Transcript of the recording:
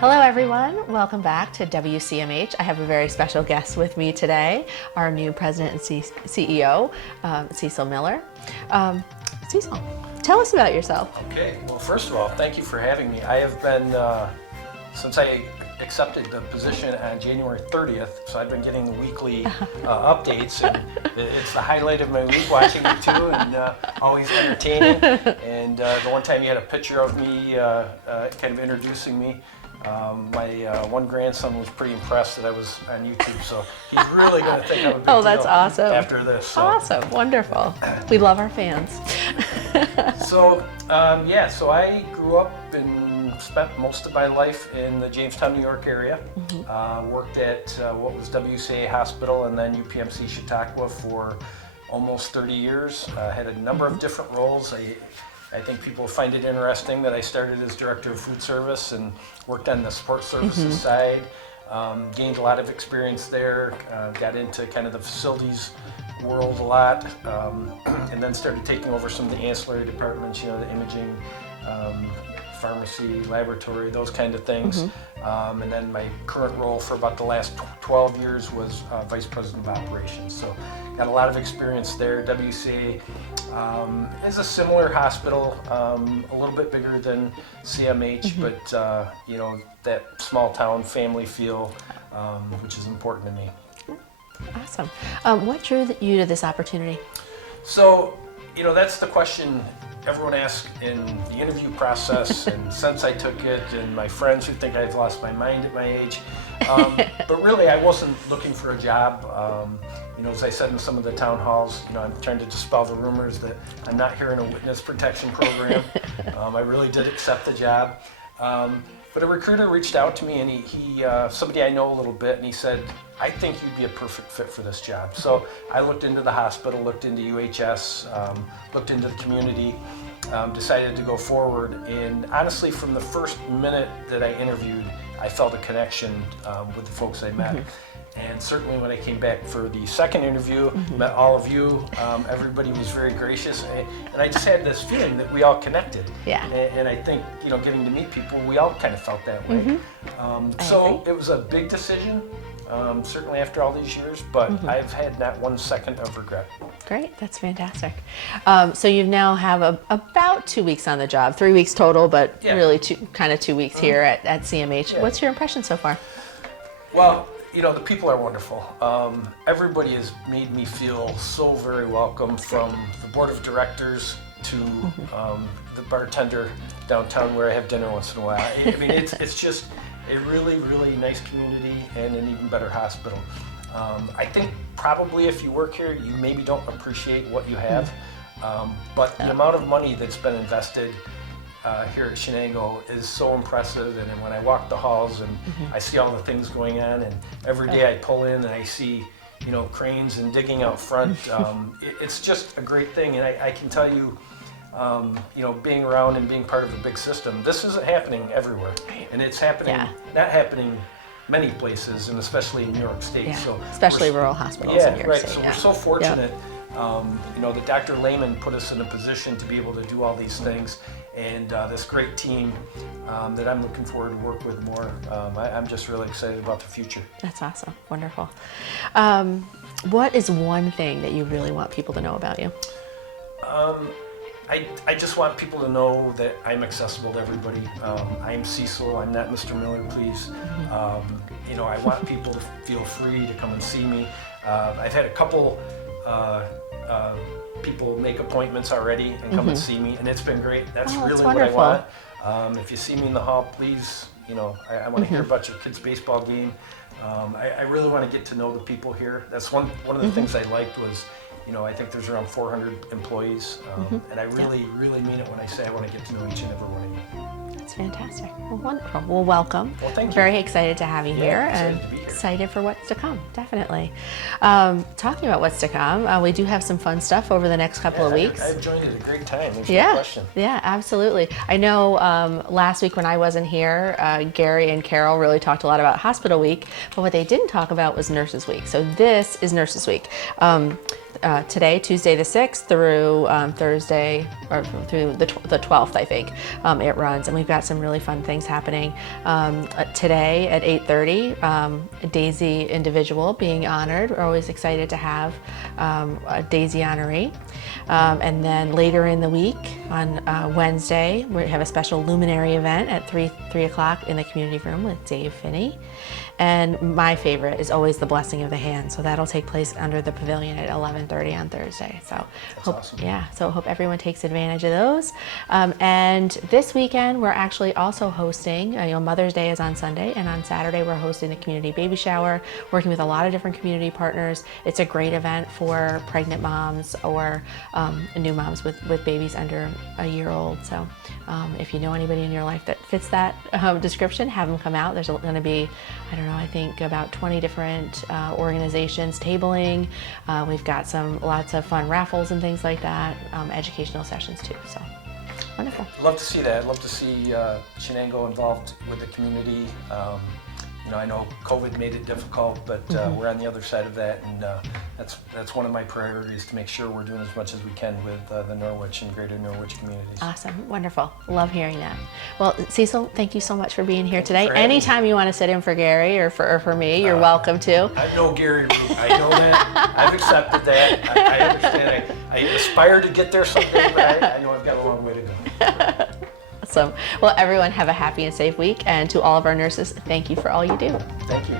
Hello everyone, welcome back to WCMH. I have a very special guest with me today, our new president and CEO, Cecil Miller. Cecil, tell us about yourself. Okay, well first of all, thank you for having me. I have been, since I accepted the position on January 30th, so I've been getting the weekly updates, and it's the highlight of my week watching you too, and always entertaining. And the one time you had a picture of me kind of introducing me, my one grandson was pretty impressed that I was on YouTube, so he's really going to think I'm a big Oh, that's deal awesome. after this. So. Awesome, wonderful. We love our fans. So I grew up and spent most of my life in the Jamestown, New York area. Worked at what was WCA Hospital and then UPMC Chautauqua for almost 30 years. Had a number of different roles. I think people find it interesting that I started as director of food service and worked on the support services side. Gained a lot of experience there, got into kind of the facilities world a lot, and then started taking over some of the ancillary departments, you know, the imaging, pharmacy, laboratory, those kind of things. And then my current role for about the last 12 years was Vice President of Operations. So got a lot of experience there. WCA is a similar hospital, a little bit bigger than CMH, but you know, that small town family feel, which is important to me. Awesome. What drew you to this opportunity? So, you know, that's the question everyone asks in the interview process, and since I took it, and my friends who think I've lost my mind at my age. But really, I wasn't looking for a job. You know, as I said in some of the town halls, you know, I'm trying to dispel the rumors that I'm not here in a witness protection program. I really did accept the job. But a recruiter reached out to me, and he somebody I know a little bit, and he said, I think you'd be a perfect fit for this job. So I looked into the hospital, looked into UHS, looked into the community, decided to go forward. And honestly, from the first minute that I interviewed, I felt a connection with the folks I met. And certainly when I came back for the second interview, met all of you, everybody was very gracious. And I just had this feeling that we all connected. Yeah. And I think, you know, getting to meet people, we all kind of felt that way. So it was a big decision, certainly after all these years, but I've had not 1 second of regret. Great, that's fantastic. So you now have about 2 weeks on the job, 3 weeks total, but really 2 weeks here at CMH. Yeah. What's your impression so far? Well, you know, the people are wonderful. Everybody has made me feel so very welcome, from the board of directors to the bartender downtown where I have dinner once in a while. I mean, it's just a really, really nice community and an even better hospital. I think probably if you work here, you maybe don't appreciate what you have, but the amount of money that's been invested here at Shenango is so impressive. And then when I walk the halls and I see all the things going on, and every day I pull in and I see, you know, cranes and digging out front, it's just a great thing. And I can tell you, you know, being around and being part of a big system, this isn't happening everywhere, and it's happening, not happening many places, and especially in New York State. So especially rural hospitals in New York State. So we're so fortunate. You know, that Dr. Lehman put us in a position to be able to do all these things, and this great team that I'm looking forward to work with more. I'm just really excited about the future. That's awesome, wonderful. What is one thing that you really want people to know about you? I just want people to know that I'm accessible to everybody. I'm Cecil, I'm not Mr. Miller, please. You know, I want people to feel free to come and see me. I've had a couple people make appointments already and come and see me, and it's been great. That's really what I want. If you see me in the hall, please, you know, I want to hear about your kids' baseball game. I really want to get to know the people here. That's one of the things I liked was, you know, I think there's around 400 employees, and I really, really mean it when I say I want to get to know each and every one of you. That's fantastic. Well, wonderful. Well, welcome. Well, thank you. Very excited to have you here, and excited for what's to come, definitely. Talking about what's to come, we do have some fun stuff over the next couple of weeks. I've joined at a great time. Thanks for the question. Yeah, absolutely. I know last week when I wasn't here, Gary and Carol really talked a lot about Hospital Week, but what they didn't talk about was Nurses Week. So this is Nurses Week. today, Tuesday the 6th, through Thursday, or through the 12th, I think, it runs. And we've got some really fun things happening. Today at 8:30, a Daisy individual being honored. We're always excited to have a Daisy honoree. And then later in the week, on Wednesday, we have a special luminary event at 3 o'clock in the community room with Dave Finney. And my favorite is always the blessing of the hand. So that'll take place under the pavilion at 11:30 on Thursday. So awesome. Yeah, so hope everyone takes advantage of those. And this weekend, we're actually also hosting, Mother's Day is on Sunday, and on Saturday, we're hosting the community baby shower, working with a lot of different community partners. It's a great event for pregnant moms or new moms with babies under a year old. So if you know anybody in your life that fits that description, have them come out. There's going to be, I think about 20 different organizations tabling. We've got lots of fun raffles and things like that, educational sessions too. So wonderful. Love to see that. Love to see Chenango involved with the community. I know COVID made it difficult, but we're on the other side of that, and that's one of my priorities, to make sure we're doing as much as we can with the Norwich and greater Norwich communities. Awesome. Wonderful. Love hearing that. Well, Cecil, thank you so much for being here today. For having Anytime you want to sit in for Gary or for me, you're welcome to. I know Gary Root. I know that. I've accepted that. I understand. I aspire to get there someday, but I know I've got a long way to go. Awesome. Well, everyone have a happy and safe week. And to all of our nurses, thank you for all you do. Thank you.